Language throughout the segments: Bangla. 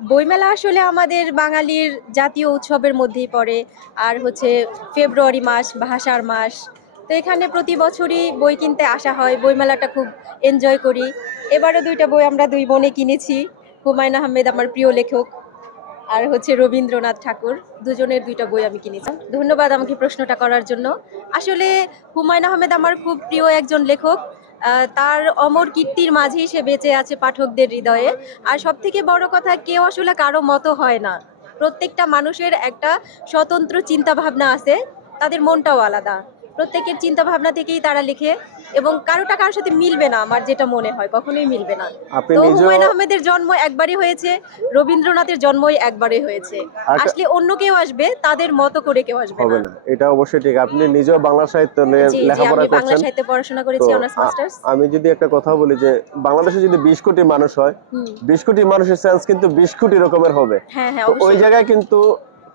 বইমেলা আসলে আমাদের বাঙালির জাতীয় উৎসবের মধ্যেই পড়ে। আর হচ্ছে ফেব্রুয়ারি মাস, ভাষার মাস। তো এখানে প্রতি বছরই বই কিনতে আসা হয়। বইমেলাটা খুব এনজয় করি। এবারও দুইটা বই আমরা দুই বোনে কিনেছি। হুমায়ুন আহমেদ আমার প্রিয় লেখক আর হচ্ছে রবীন্দ্রনাথ ঠাকুর। দুজনের দুইটা বই আমি কিনেছি। ধন্যবাদ আমাকে প্রশ্নটা করার জন্য। আসলে হুমায়ুন আহমেদ আমার খুব প্রিয় একজন লেখক। তার অমর কীর্তির মাঝেই সে বেঁচে আছে পাঠকদের হৃদয়ে। আর সব থেকে বড় কথা, কেউ আসলে কারও মতো হয় না। প্রত্যেকটা মানুষের একটা স্বতন্ত্র চিন্তা ভাবনা আছে, তাদের মনটাও আলাদা। প্রত্যেকের চিন্তা ভাবনা থেকেই তারা লিখে এবং কারোটা কারোর সাথে মিলবে না আমার যেটা মনে হয় কখনোই মিলবে না। তো হুমায়ুন আহমেদের জন্ম একবারই হয়েছে রবীন্দ্রনাথের জন্মই একবারই হয়েছে। আসলে অন্য কেউ আসবে তাদের মতো করে কেউ আসবে না। এটা অবশ্যই ঠিক। আপনি নিজেও বাংলা সাহিত্য নিয়ে লেখাপড়া আমি বাংলা সাহিত্যে পড়াশোনা করেছি অনার্স মাস্টার্স। আমি যদি একটা কথা বলি যে বাংলাদেশে যদি বিশ কোটি মানুষ হয় হুম। বিশ কোটি মানুষের সেন্স কিন্তু বিশ কোটি রকমের হবে। হ্যাঁ হ্যাঁ তো ওই জায়গায় কিন্তু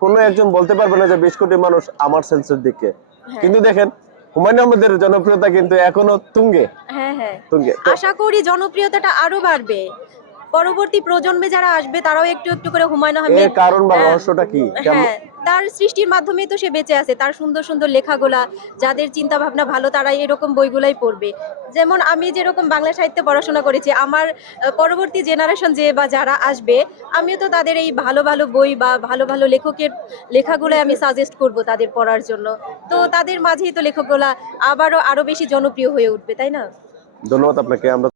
কোনো একজন বলতে পারবে না যে বিশ কোটি মানুষ আমার সেন্সের দিকে। হ্যাঁ। কিন্তু দেখেন হুমায়ুন আহমেদের জনপ্রিয়তা কিন্তু এখনও তুঙ্গে। হ্যাঁ হ্যাঁ। তুঙ্গে। আশা করি জনপ্রিয়তাটা আরও বাড়বে। পরবর্তী প্রজন্মে যারা আসবে তারাও একটু একটু করে হুমায়ুন এর আহমেদ কারণ বা হ্যাঁ, রহস্যটা কি? হ্যাঁ তার সৃষ্টির মাধ্যমে তো সে বেঁচে আছে। তার সুন্দর সুন্দর লেখাগুলা যাদের চিন্তা ভাবনা ভালো তারা এরকম বইগুলাই পড়বে। যেমন আমি যেরকম বাংলা সাহিত্যে পড়াশোনা করেছি আমার পরবর্তী জেনারেশন যে বা যারা আসবে আমিও তো তাদের এই ভালো ভালো বই বা ভালো ভালো লেখকের লেখাগুলো আমি সাজেস্ট করব তাদের পড়ার জন্য। তো তাদের মাঝেই তো লেখকগুলা আবারও আরও বেশি জনপ্রিয় হয়ে উঠবে তাই না? ধন্যবাদ আপনাকে আমরা